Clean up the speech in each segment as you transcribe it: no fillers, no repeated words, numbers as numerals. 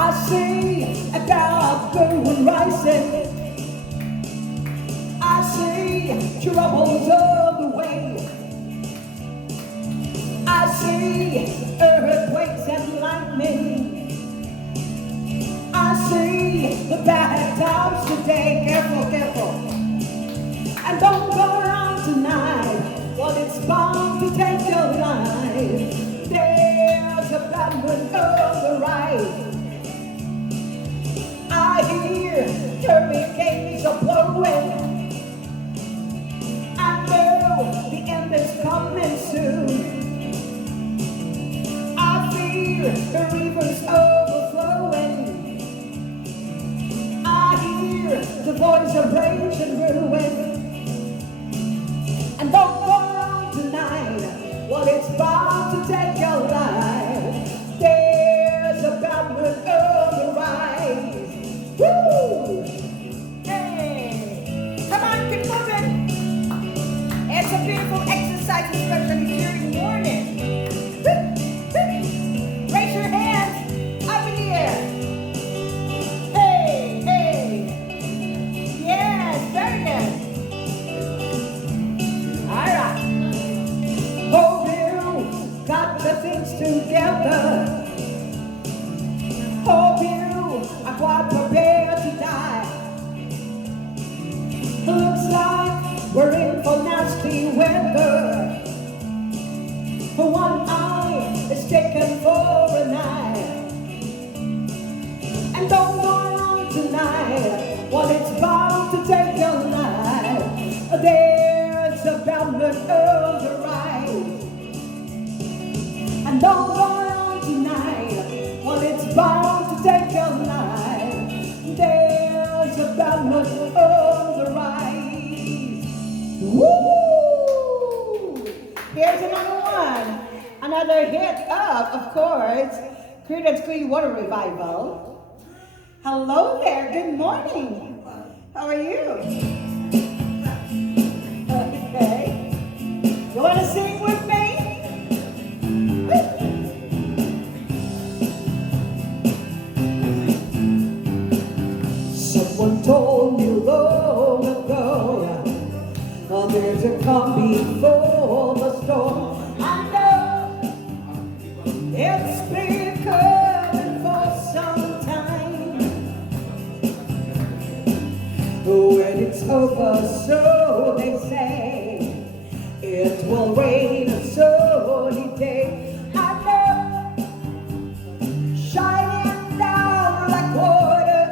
I see a dark moon rising. I see troubles of the way. I see earthquakes and lightning. I see the bad times today. Careful, careful. And don't go around tonight. Well, it's bound to take your life. There's a battle of the right. I hear hurricanes are blowing. I know the end is coming soon. I fear the rivers overflowing. I hear the voice of rage and ruin. And don't go around tonight. Well, it's bound to take your life. There's a battle on the rise. Woo! Hey! Come on, keep moving. It's a beautiful exercise, especially during morning. Raise your hands up in the air. Hey, hey. Yes, very good. All right. Hope you got the things together. Hope you are quite prepared to die. Looks like we're in for nasty weather. One eye is taken for an eye. And don't go around tonight. Well, it's bound to take your life. There's a battle on the rise. And don't go around tonight. Well, it's bound to take your life. There's a battle on the rise. Woo! Here's another one. Another hit of course, Creedence Clearwater Revival. Hello there. Good morning. How are you? Okay. You want to sing with me? Someone told me long ago, there's a calm before the storm. I know it's been coming for some time. When it's over, so they say, it will rain a sunny day. I know, shining down like water.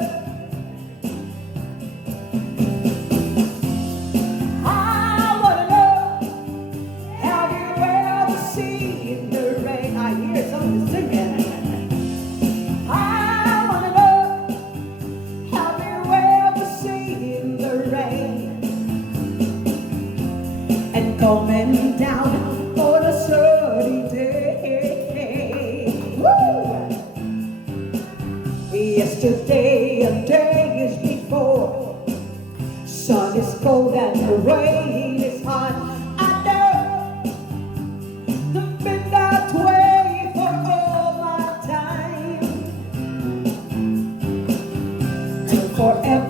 I wanna know, have you ever seen the rain? I hear someone singing. I wanna know, have you ever seen the rain? And coming down on a sunny day. Woo! Yesterday and days before, sun is cold and the rain is hot. I know the midnight way for all my time, till forever.